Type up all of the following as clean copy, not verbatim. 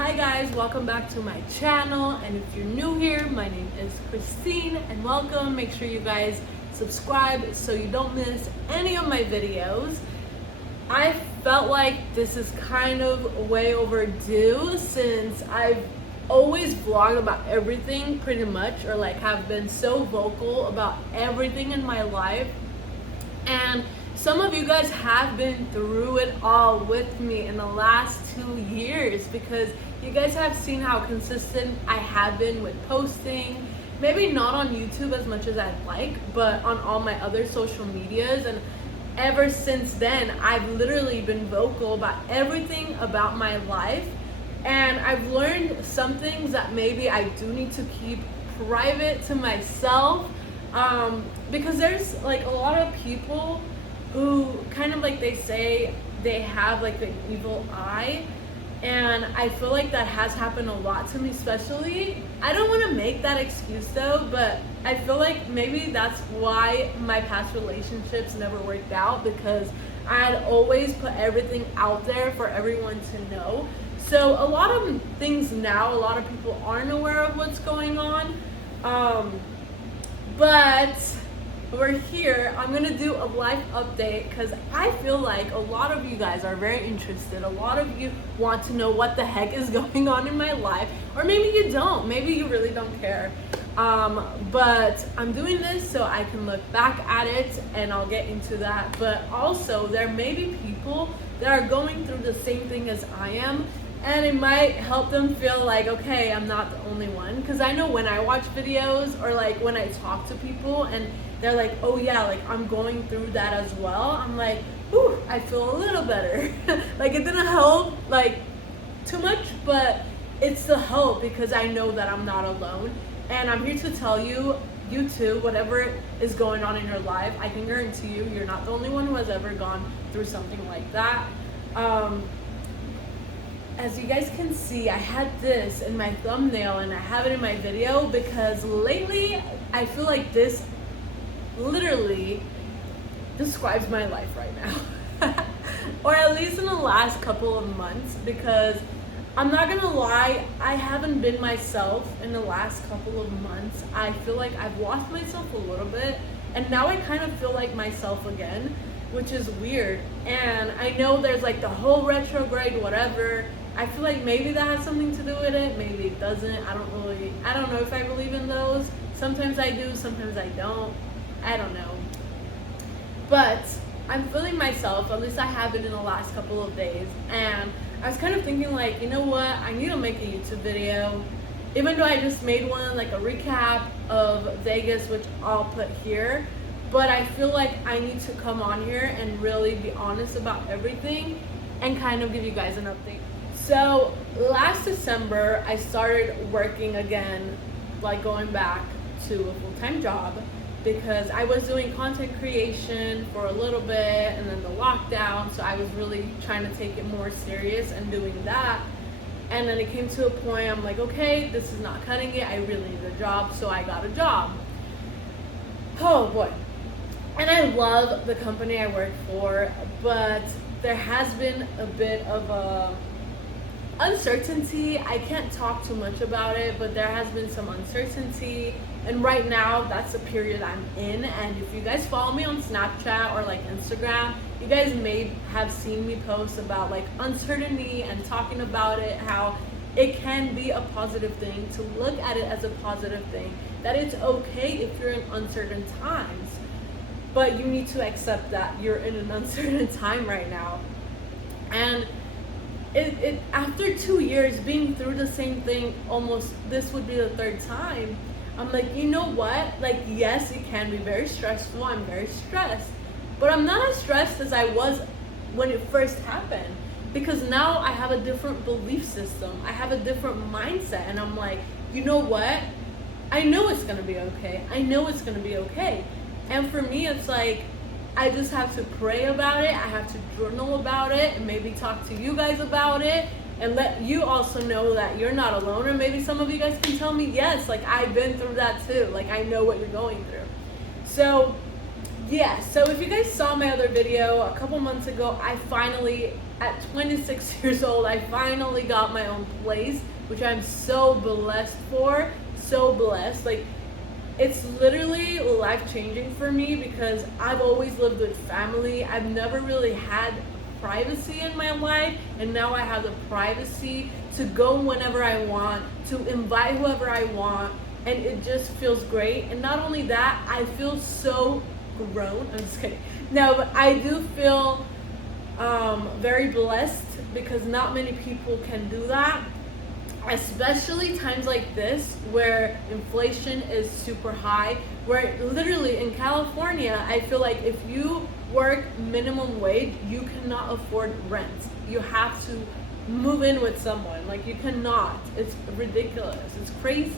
Hi guys, welcome back to my channel, and if you're new here, my name is Christine and welcome. Make sure you guys subscribe so you don't miss any of my videos. I felt like this is kind of way overdue since I've always vlogged about everything pretty much, or like have been so vocal about everything in my life. And some of you guys have been through it all with me in the last 2 years because you guys have seen how consistent I have been with posting. Maybe not on YouTube as much as I'd like, but on all my other social medias. And ever since then, I've literally been vocal about everything about my life. And I've learned some things that maybe I do need to keep private to myself. Because there's like a lot of people who kind of like they say they have like an evil eye, and I feel like that has happened a lot to me. Especially, I don't want to make that excuse though, but I feel like maybe that's why my past relationships never worked out, because I had always put everything out there for everyone to know. So a lot of things now, a lot of people aren't aware of what's going on. But we're here. I'm gonna do a life update because I feel like a lot of you guys are very interested. A lot of you want to know what the heck is going on in my life, or maybe you don't. Maybe you really don't care. But I'm doing this so I can look back at it, and I'll get into that. But also, there may be people that are going through the same thing as I am, and it might help them feel like, okay, I'm not the only one. Because I know when I watch videos or like when I talk to people and they're like, oh yeah, like I'm going through that as well, I'm like, ooh, I feel a little better. Like it didn't help like too much, but it's the hope because I know that I'm not alone. And I'm here to tell you, you too, whatever is going on in your life, I can guarantee you, you're not the only one who has ever gone through something like that. As you guys can see, I had this in my thumbnail and I have it in my video because lately I feel like this literally describes my life right now. Or at least in the last couple of months, because I'm not gonna lie, I haven't been myself in the last couple of months. I feel like I've lost myself a little bit, and now I kind of feel like myself again, which is weird. And I know there's like the whole retrograde whatever. I feel like maybe that has something to do with it, maybe it doesn't. I don't know if I believe in those. Sometimes I do, sometimes I don't. I don't know. But I'm feeling myself, at least I have been in the last couple of days. And I was kind of thinking like, you know what, I need to make a YouTube video. Even though I just made one, like a recap of Vegas, which I'll put here. But I feel like I need to come on here and really be honest about everything and kind of give you guys an update. So last December, I started working again, like going back to a full-time job, because I was doing content creation for a little bit and then the lockdown, so I was really trying to take it more serious and doing that. And then it came to a point, I'm like, okay, this is not cutting it, I really need a job, so I got a job. Oh boy. And I love the company I work for, but there has been a bit of a uncertainty. I can't talk too much about it, but there has been some uncertainty, and right now that's the period I'm in. And if you guys follow me on Snapchat or like Instagram, you guys may have seen me post about like uncertainty and talking about it, how it can be a positive thing, to look at it as a positive thing, that it's okay if you're in uncertain times, but you need to accept that you're in an uncertain time right now. And it after 2 years being through the same thing, almost this would be the third time, I'm like, you know what, like yes, it can be very stressful, I'm very stressed, but I'm not as stressed as I was when it first happened, because now I have a different belief system, I have a different mindset, and I'm like, you know what, I know it's gonna be okay, I know it's gonna be okay. And for me, it's like, I just have to pray about it, I have to journal about it, and maybe talk to you guys about it, and let you also know that you're not alone. Or maybe some of you guys can tell me, yes, like I've been through that too, like I know what you're going through. So yeah, so if you guys saw my other video a couple months ago, I finally, at 26 years old, I finally got my own place, which I'm so blessed for. So blessed. Like, it's literally life changing for me because I've always lived with family. I've never really had privacy in my life, and now I have the privacy to go whenever I want, to invite whoever I want, and it just feels great. And not only that, I feel so grown. I'm just kidding. No, but I do feel very blessed because not many people can do that, especially times like this where inflation is super high, where literally in California, I feel like if you work minimum wage, you cannot afford rent. You have to move in with someone. Like, you cannot. It's ridiculous. It's crazy.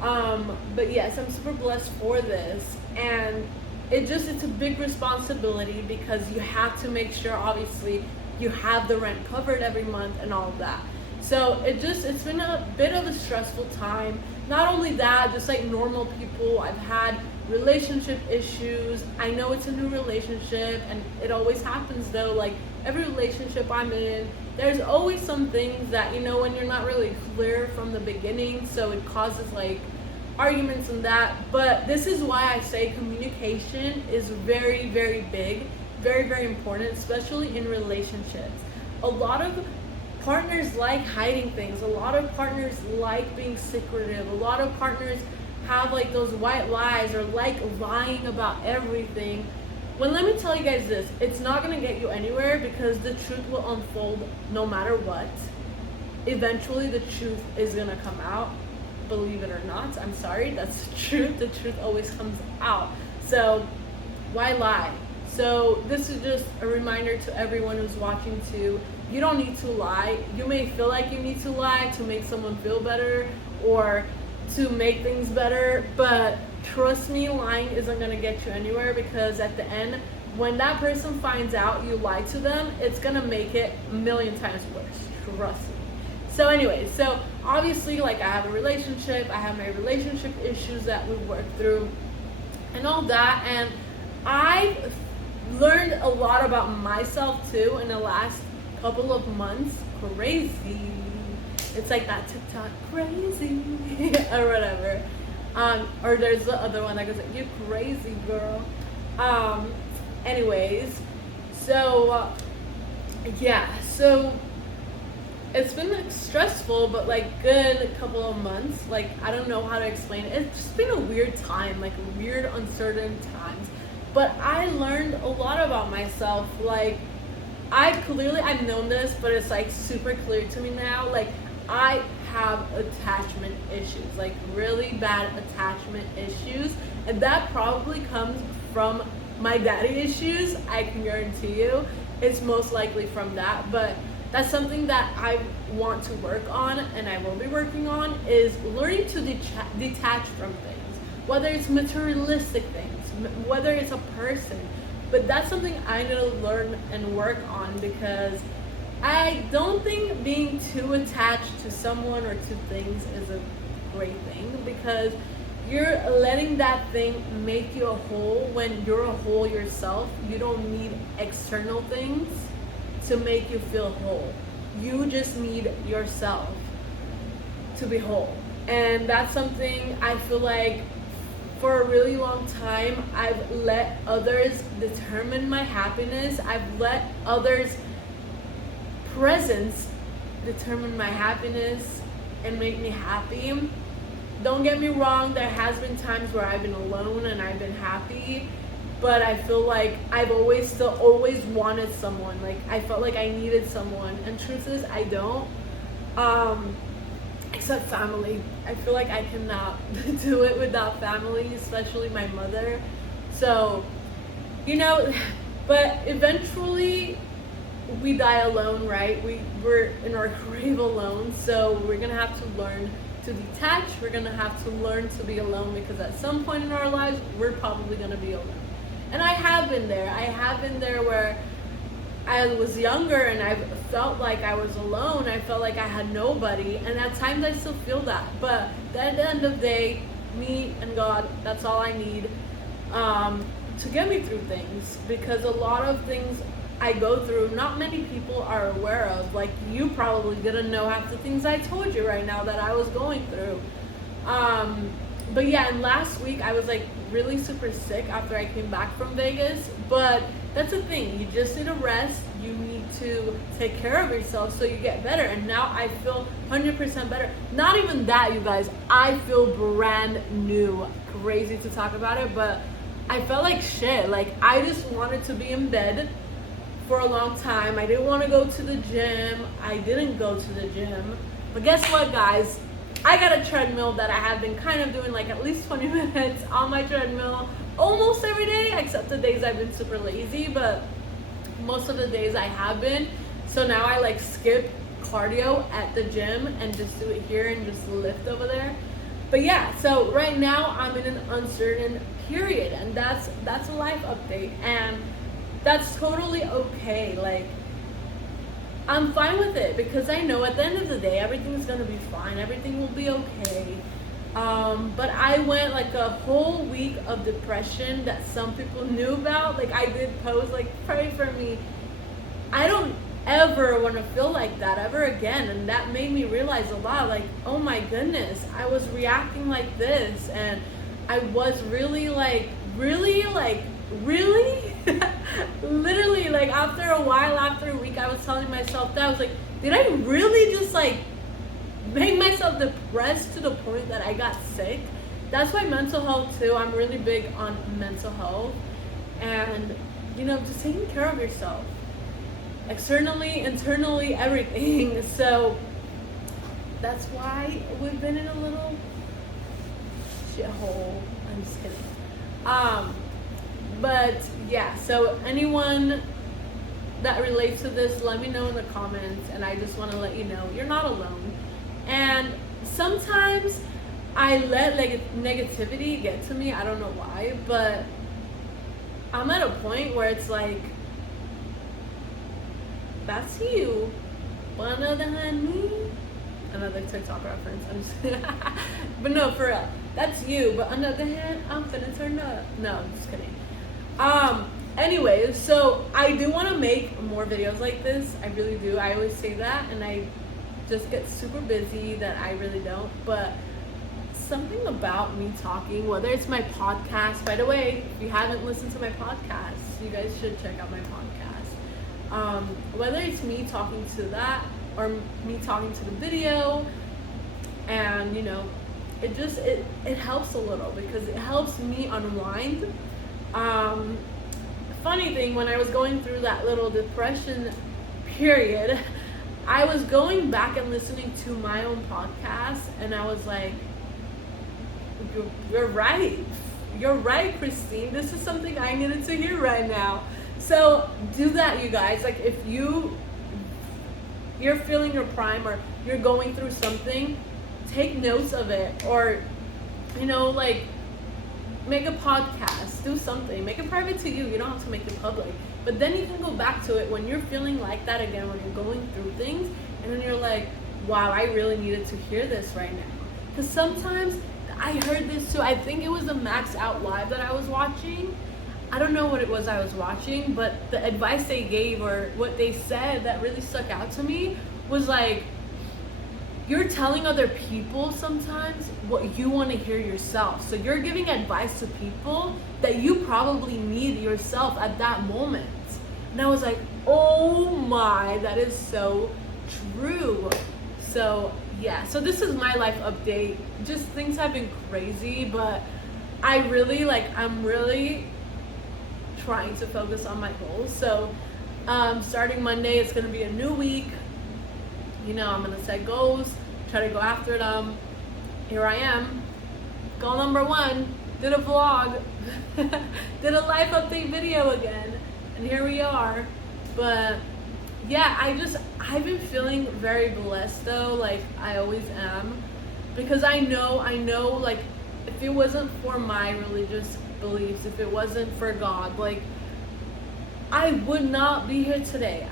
But yes, I'm super blessed for this, and it's a big responsibility because you have to make sure, obviously, you have the rent covered every month and all of that. So it's been a bit of a stressful time. Not only that, just like normal people, I've had relationship issues. I know it's a new relationship, and it always happens though. Like, every relationship I'm in, there's always some things that, when you're not really clear from the beginning, so it causes like arguments and that. But this is why I say communication is very, very big, very, very important, especially in relationships. A lot of partners like hiding things. A lot of partners like being secretive. A lot of partners have like those white lies or like lying about everything. Well, let me tell you guys this, it's not going to get you anywhere because the truth will unfold no matter what. Eventually the truth is going to come out. Believe it or not, I'm sorry, that's the truth. The truth always comes out. So why lie? So this is just a reminder to everyone who's watching too. You don't need to lie. You may feel like you need to lie to make someone feel better or to make things better, but trust me, lying isn't gonna get you anywhere because at the end, when that person finds out you lied to them, it's gonna make it a million times worse. Trust me. So anyways, so obviously, like, I have a relationship, I have my relationship issues that we've worked through and all that, and I've learned a lot about myself too in the last couple of months. Crazy. It's like that TikTok crazy or whatever. Or there's the other one that goes like, you crazy girl. Anyways, so yeah, so it's been like stressful, but like good couple of months. Like, I don't know how to explain it. It's just been a weird time, like weird, uncertain times. But I learned a lot about myself. Like, I've known this, but it's like super clear to me now. Like, I have attachment issues, like really bad attachment issues. And that probably comes from my daddy issues. I can guarantee you it's most likely from that. But that's something that I want to work on, and I will be working on, is learning to detach from things, whether it's materialistic things, whether it's a person. But that's something I need to learn and work on because I don't think being too attached to someone or to things is a great thing, because you're letting that thing make you a whole when you're a whole yourself. You don't need external things to make you feel whole. You just need yourself to be whole. And that's something I feel like for a really long time I've let others determine my happiness. I've let others' presence determine my happiness and make me happy. Don't get me wrong, there has been times where I've been alone and I've been happy, but I feel like I've always wanted someone. Like, I felt like I needed someone, and truth is I don't, except family. I feel like I cannot do it without family, especially my mother. So, but eventually we die alone, right? We're in our grave alone, so we're gonna have to learn to detach. We're gonna have to learn to be alone, because at some point in our lives we're probably gonna be alone. And I have been there where I was younger and I felt like I was alone. I felt like I had nobody, and at times I still feel that. But at the end of the day, me and God, that's all I need. to get me through things, because a lot of things I go through, not many people are aware of. Like, you probably didn't know half the things I told you right now that I was going through. But yeah, and last week I was like really super sick after I came back from Vegas. But that's the thing, you just need to rest. You need to take care of yourself so you get better. And now I feel 100% better. Not even that, you guys, I feel brand new. Crazy to talk about it, but I felt like shit. Like, I just wanted to be in bed for a long time. I didn't want to go to the gym. I didn't go to the gym. But guess what, guys? I got a treadmill that I have been kind of doing like at least 20 minutes on my treadmill almost every day, except the days I've been super lazy, but most of the days I have been. So now I like skip cardio at the gym and just do it here and just lift over there. But yeah, so right now I'm in an uncertain period, and that's a life update, and that's totally okay. Like, I'm fine with it, because I know at the end of the day everything's gonna be fine, everything will be okay. But I went like a whole week of depression that some people knew about. Like, I did post like, pray for me. I don't ever want to feel like that ever again, and that made me realize a lot. Like, oh my goodness, I was reacting like this, and I was really literally, like, after a while, after a week, I was telling myself that I was like, did I really just like make myself depressed to the point that I got sick? That's why mental health too, I'm really big on mental health, and you know, just taking care of yourself, externally, internally, everything. So that's why we've been in a little shithole. I'm just kidding. But yeah, so anyone that relates to this, let me know in the comments, and I just want to let you know you're not alone. And sometimes I let like negativity get to me, I don't know why, but I'm at a point where it's like, that's you, but on the other hand, me, another TikTok reference, I'm just but no, for real, that's you, but on the other hand, I'm finna turn up. No, I'm just kidding. Anyways, so I do want to make more videos like this. I really do. I always say that, and I just get super busy that I really don't. But something about me talking, whether it's my podcast, by the way, if you haven't listened to my podcast, you guys should check out my podcast. Whether it's me talking to that or me talking to the video, and you know, it helps a little, because it helps me unwind. Funny thing, when I was going through that little depression period, I was going back and listening to my own podcast, and I was like, you're right. You're right, Christine. This is something I needed to hear right now. So do that, you guys. Like, if you're feeling your prime, or you're going through something, take notes of it, or, you know, like, make a podcast, do something, make it private to you. You don't have to make it public, but then you can go back to it when you're feeling like that again, when you're going through things, and then you're like, wow, I really needed to hear this right now. Because sometimes, I heard this too, I think it was the Max Out Live that I was watching. I don't know what it was I was watching, but the advice they gave, or what they said that really stuck out to me, was like, you're telling other people sometimes what you want to hear yourself. So you're giving advice to people that you probably need yourself at that moment. And I was like, oh my, that is so true. So yeah, so this is my life update. Just things have been crazy, but I'm really trying to focus on my goals. So starting Monday, it's going to be a new week. You know, I'm going to set goals, try to go after them. Here I am. Goal number 1, did a vlog, did a life update video again, and here we are. But yeah, I've been feeling very blessed though, like I always am, because I know, like, if it wasn't for my religious beliefs, if it wasn't for God, like, I would not be here today.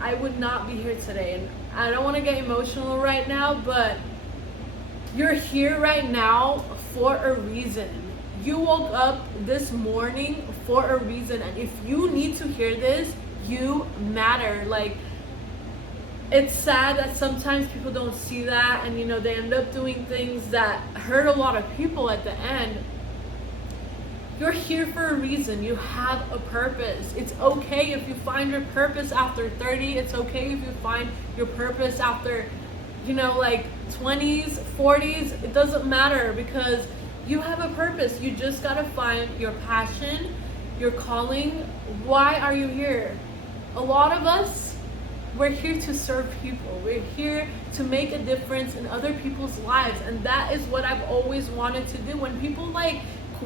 And I don't want to get emotional right now, but you're here right now for a reason. You woke up this morning for a reason. And if you need to hear this, you matter. Like, it's sad that sometimes people don't see that, and they end up doing things that hurt a lot of people at the end. You're here for a reason. You have a purpose. It's okay if you find your purpose after 30. It's okay if you find your purpose after, like 20s, 40s. It doesn't matter, because you have a purpose. You just gotta find your passion, your calling. Why are you here? A lot of us, we're here to serve people. We're here to make a difference in other people's lives. And that is what I've always wanted to do. When people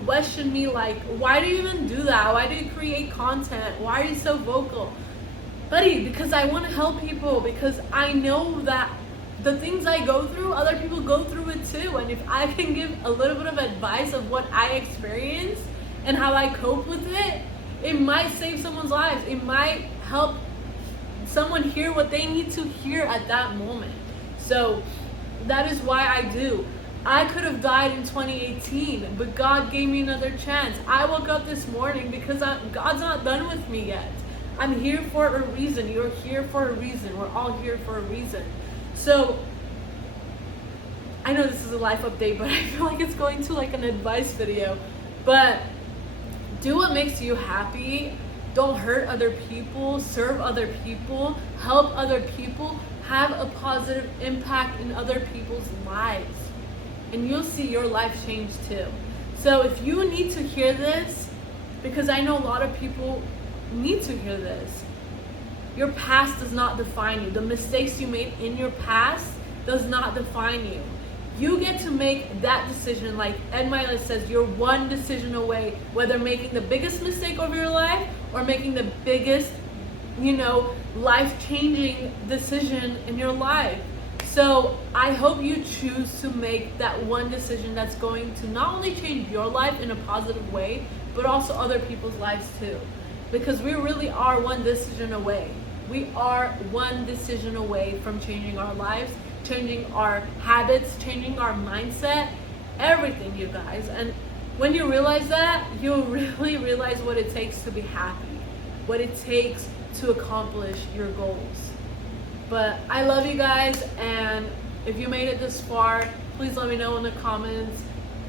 question me, why do you even do that? Why do you create content? Why are you so vocal? Buddy, because I want to help people, because I know that the things I go through, other people go through it too. And if I can give a little bit of advice of what I experienced and how I cope with it, it might save someone's lives. It might help someone hear what they need to hear at that moment. So that is why I do. I could have died in 2018, but God gave me another chance. I woke up this morning because God's not done with me yet. I'm here for a reason. You're here for a reason. We're all here for a reason. So I know this is a life update, but I feel like it's going to an advice video. But do what makes you happy. Don't hurt other people. Serve other people. Help other people. Have a positive impact in other people's lives. And you'll see your life change too. So if you need to hear this, because I know a lot of people need to hear this, your past does not define you. The mistakes you made in your past does not define you. You get to make that decision. Like Ed Milet says, you're one decision away, whether making the biggest mistake of your life or making the biggest, life-changing decision in your life. So I hope you choose to make that one decision that's going to not only change your life in a positive way, but also other people's lives too. Because we really are one decision away. We are one decision away from changing our lives, changing our habits, changing our mindset, everything, you guys. And when you realize that, you'll really realize what it takes to be happy, what it takes to accomplish your goals. But I love you guys, and if you made it this far, please let me know in the comments.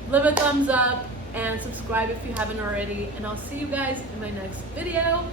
Leave a thumbs up and subscribe if you haven't already, and I'll see you guys in my next video.